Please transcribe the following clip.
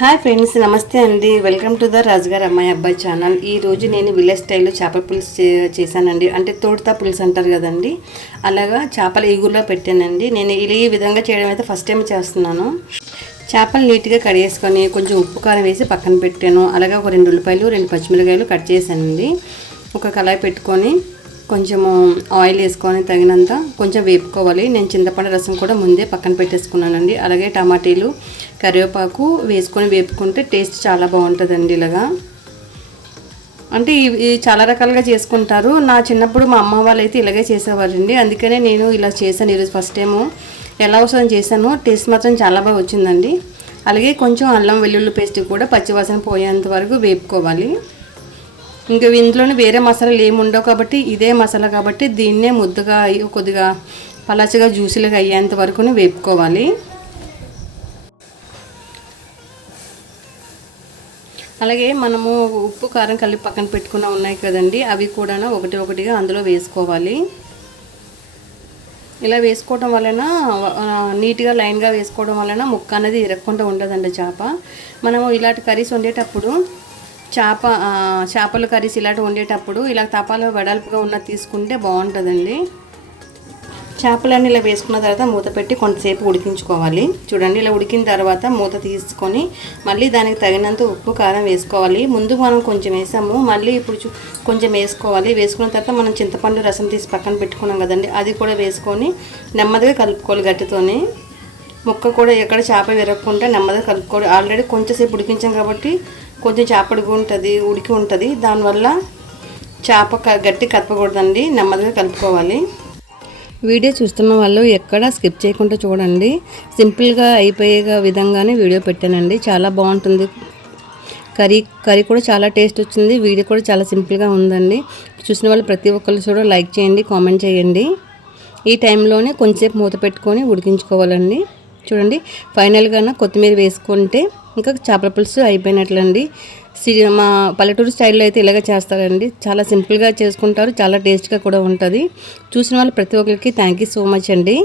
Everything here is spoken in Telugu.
హాయ్ ఫ్రెండ్స్ నమస్తే అండి. వెల్కమ్ టు ద రాజుగారు అమ్మాయి అబ్బాయి ఛానల్ ఈ రోజు నేను విలేజ్ స్టైల్లో చేపల పులుసు చే- చేశానండి. అంటే తోడుతా పులుసు అంటారు కదండి. అలాగా చేపల ఈగుల్లో పెట్టానండి. నేను ఇలా ఈ విధంగా చేయడం అయితే ఫస్ట్ టైం చేస్తున్నాను. చేపలు నీట్గా కడిగేసుకొని కొంచెం ఉప్పు కారం వేసి పక్కన పెట్టాను. అలాగే ఒక రెండు ఉల్లిపాయలు రెండు పచ్చిమిరకాయలు కట్ చేశానండి. ఒక కళాయి పెట్టుకొని కొంచెము ఆయిల్ వేసుకొని తగినంత కొంచెం వేపుకోవాలి. నేను చింతపండు రసం కూడా ముందే పక్కన పెట్టేసుకున్నానండి. అలాగే టమాటీలు కరివేపాకు వేసుకొని వేపుకుంటే టేస్ట్ చాలా బాగుంటుందండి ఇలాగా. అంటే ఇవి చాలా రకాలుగా చేసుకుంటారు. నా చిన్నప్పుడు మా అమ్మ వాళ్ళు అయితే ఇలాగే చేసేవారండి. అందుకనే నేను ఇలా చేశాను ఈరోజు ఫస్ట్ టైము. ఎలా వస్తుందని చేశాను టేస్ట్ మాత్రం చాలా బాగా వచ్చిందండి. అలాగే కొంచెం అల్లం వెల్లుల్లి పేస్ట్ కూడా పచ్చివాసన పోయేంత వరకు వేపుకోవాలి. ఇంకా ఇందులోనే వేరే మసాలాలు ఏమి ఉండవు కాబట్టి ఇదే మసాలా కాబట్టి దీన్నే ముద్దగా కొద్దిగా పలాచగా జ్యూసీలుగా అయ్యేంత వరకు వేపుకోవాలి. అలాగే మనము ఉప్పు కారం కలిపి పక్కన పెట్టుకున్న ఉన్నాయి కదండి అవి కూడా ఒకటి ఒకటిగా అందులో వేసుకోవాలి. ఇలా వేసుకోవడం వలన నీట్గా లైన్గా వేసుకోవడం వలన ముక్క అనేది ఇరగకుండా ఉండదండి చేప. మనము ఇలాంటి కర్రీస్ వండేటప్పుడు చేప చేపల కర్రీస్ ఇలాంటి వండేటప్పుడు ఇలా తపాలు వెడల్పుగా ఉన్న తీసుకుంటే బాగుంటుందండి. చేపలన్నీ ఇలా వేసుకున్న తర్వాత మూత పెట్టి కొంతసేపు ఉడికించుకోవాలి. చూడండి ఇలా ఉడికిన తర్వాత మూత తీసుకొని మళ్ళీ దానికి తగినంత ఉప్పు కారం వేసుకోవాలి. ముందు మనం కొంచెం వేసాము. మళ్ళీ ఇప్పుడు చూ- కొంచెం వేసుకోవాలి. వేసుకున్న తర్వాత మనం చింతపండు రసం తీసి పక్కన పెట్టుకున్నాం కదండి అది కూడా వేసుకొని నెమ్మదిగా కలుపుకోవాలి గట్టితోని. ముక్క కూడా ఎక్కడ చేప విరగకుండా నెమ్మదిగా కలుపుకోవాలి. ఆల్రెడీ కొంచెంసేపు ఉడికించాం కాబట్టి కొంచెం చేప ఉంటుంది ఉడికి ఉంటుంది. దానివల్ల చేప క- గట్టి కలపకూడదండి నెమ్మదిగా కలుపుకోవాలి. వీడియో చూస్తున్న వాళ్ళు ఎక్కడ స్కిప్ చేయకుండా చూడండి. సింపుల్గా అయిపోయే విధంగానే వీడియో పెట్టానండి. చాలా బాగుంటుంది. కర్రీ కర్రీ కూడా చాలా టేస్ట్ వచ్చింది. వీడియో కూడా చాలా సింపుల్గా ఉందండి. చూసిన వాళ్ళు ప్రతి ఒక్కరు కూడా లైక్ చేయండి కామెంట్ చేయండి. ఈ టైంలోనే కొంచెంసేపు మూత పెట్టుకొని ఉడికించుకోవాలండి. చూడండి ఫైనల్గా కొత్తిమీర వేసుకుంటే ఇంకా చేపల పులుసు అయిపోయినట్లండి. మా పల్లెటూరు స్టైల్లో అయితే ఇలాగ చేస్తారండి. చాలా సింపుల్గా చేసుకుంటారు చాలా టేస్ట్గా కూడా ఉంటుంది. చూసిన వాళ్ళు ప్రతి ఒక్కరికి థ్యాంక్ యూ సో మచ్ అండి.